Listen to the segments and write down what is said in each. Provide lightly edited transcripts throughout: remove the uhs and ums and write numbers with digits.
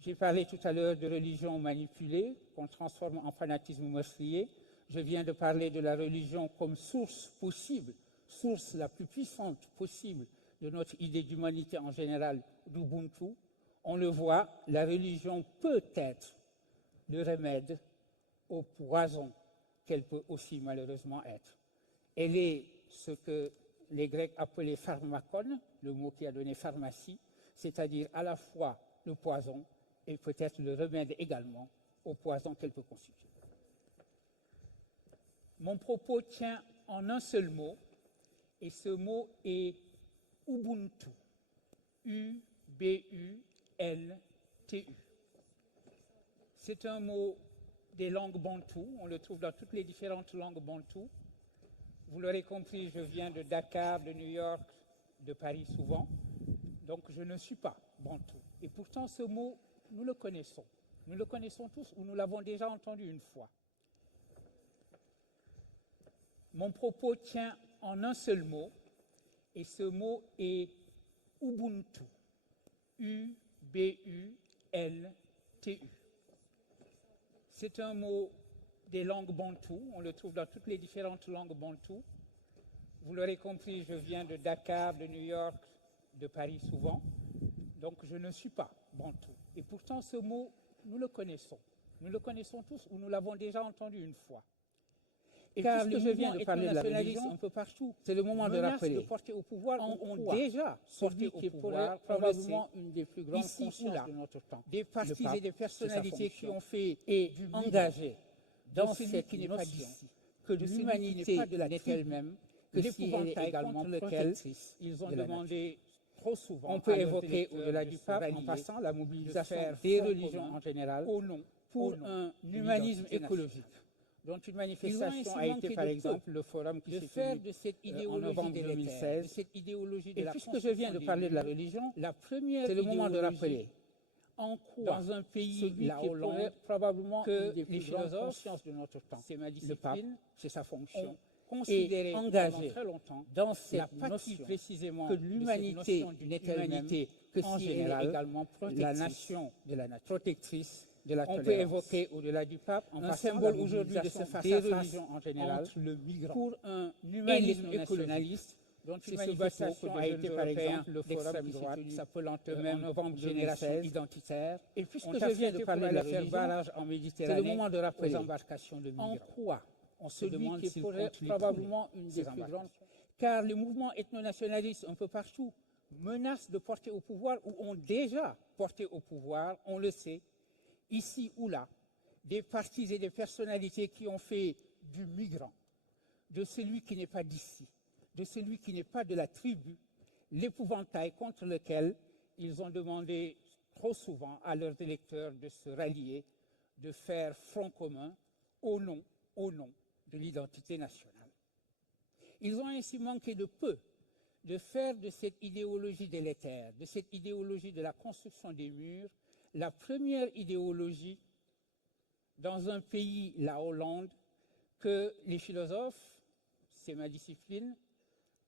J'ai parlé tout à l'heure de religion manipulée, qu'on transforme en fanatisme meurtrier. Je viens de parler de la religion comme source possible, source la plus puissante possible de notre idée d'humanité en général, d'Ubuntu. On le voit, la religion peut être le remède au poison qu'elle peut aussi malheureusement être. Elle est ce que les Grecs appelaient pharmakon, le mot qui a donné pharmacie, c'est-à-dire à la fois le poison et peut-être le remède également au poison qu'elle peut constituer. Mon propos tient en un seul mot, et ce mot est Ubuntu. U-B-U-N-T-U. C'est un mot des langues bantoues, on le trouve dans toutes les différentes langues bantoues. Vous l'aurez compris, je viens de Dakar, de New York, de Paris souvent, donc je ne suis pas bantou. Et pourtant ce mot, nous le connaissons tous ou nous l'avons déjà entendu une fois. Mon propos tient en un seul mot, et ce mot est Ubuntu. U-B-U-N-T-U. C'est un mot des langues bantoues, on le trouve dans toutes les différentes langues bantoues. Vous l'aurez compris, je viens de Dakar, de New York, de Paris souvent, donc je ne suis pas bantou. Et pourtant ce mot, nous le connaissons tous ou nous l'avons déjà entendu une fois. Et car je viens de parler de la religion un peu partout, c'est le moment de rappeler de porter au pouvoir ont déjà porté au pouvoir probablement une des plus grandes consciences de notre temps. Des partis et des personnalités qui ont fait et engagé dans cette notion que l'humanité n'est elle-même que si elle est également protectrice. Ils ont demandé trop souvent. On peut évoquer au-delà du pape en passant la mobilisation des religions en général pour un humanisme écologique, dont une manifestation a été par exemple le forum qui s'est tenu en novembre 2016. Et puisque je viens de parler de la religion, c'est le moment de rappeler en quoi, dans un pays, la Hollande, probablement que les philosophes de notre temps, c'est ma discipline, c'est sa fonction, considéré engagé très longtemps dans cette notion précisément que l'humanité n'est elle-même que si elle est également la nation de la nature, protectrice de la tolérance. On peut évoquer au-delà du pape un symbole aujourd'hui de ce face-à-face en général entre le migrant pour un humanisme nationaliste dont une manifestation a été par exemple le forum droite s'appelant eux-mêmes novembre génération identitaire. Et puisque je viens de parler de la religion, barrage en Méditerranée, c'est le moment de rappeler aux embarcations de migrants. En quoi on se demande s'il pourrait probablement une des plus grandes, car les mouvements ethno-nationalistes un peu partout menacent de porter au pouvoir ou ont déjà porté au pouvoir, on le sait, ici ou là, des partis et des personnalités qui ont fait du migrant, de celui qui n'est pas d'ici, de celui qui n'est pas de la tribu, l'épouvantail contre lequel ils ont demandé trop souvent à leurs électeurs de se rallier, de faire front commun au nom de l'identité nationale. Ils ont ainsi manqué de peu de faire de cette idéologie délétère, de cette idéologie de la construction des murs, la première idéologie dans un pays, la Hollande, que les philosophes, c'est ma discipline,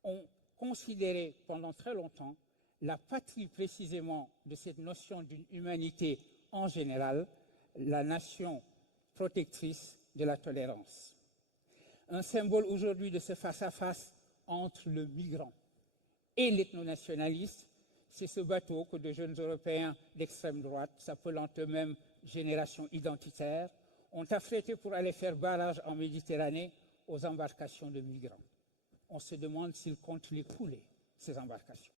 ont considéré pendant très longtemps la patrie précisément de cette notion d'une humanité en général, la nation protectrice de la tolérance. Un symbole aujourd'hui de ce face-à-face entre le migrant et l'ethno-nationaliste, c'est ce bateau que de jeunes Européens d'extrême droite, s'appelant eux-mêmes Génération identitaire, ont affrété pour aller faire barrage en Méditerranée aux embarcations de migrants. On se demande s'ils comptent les couler, ces embarcations.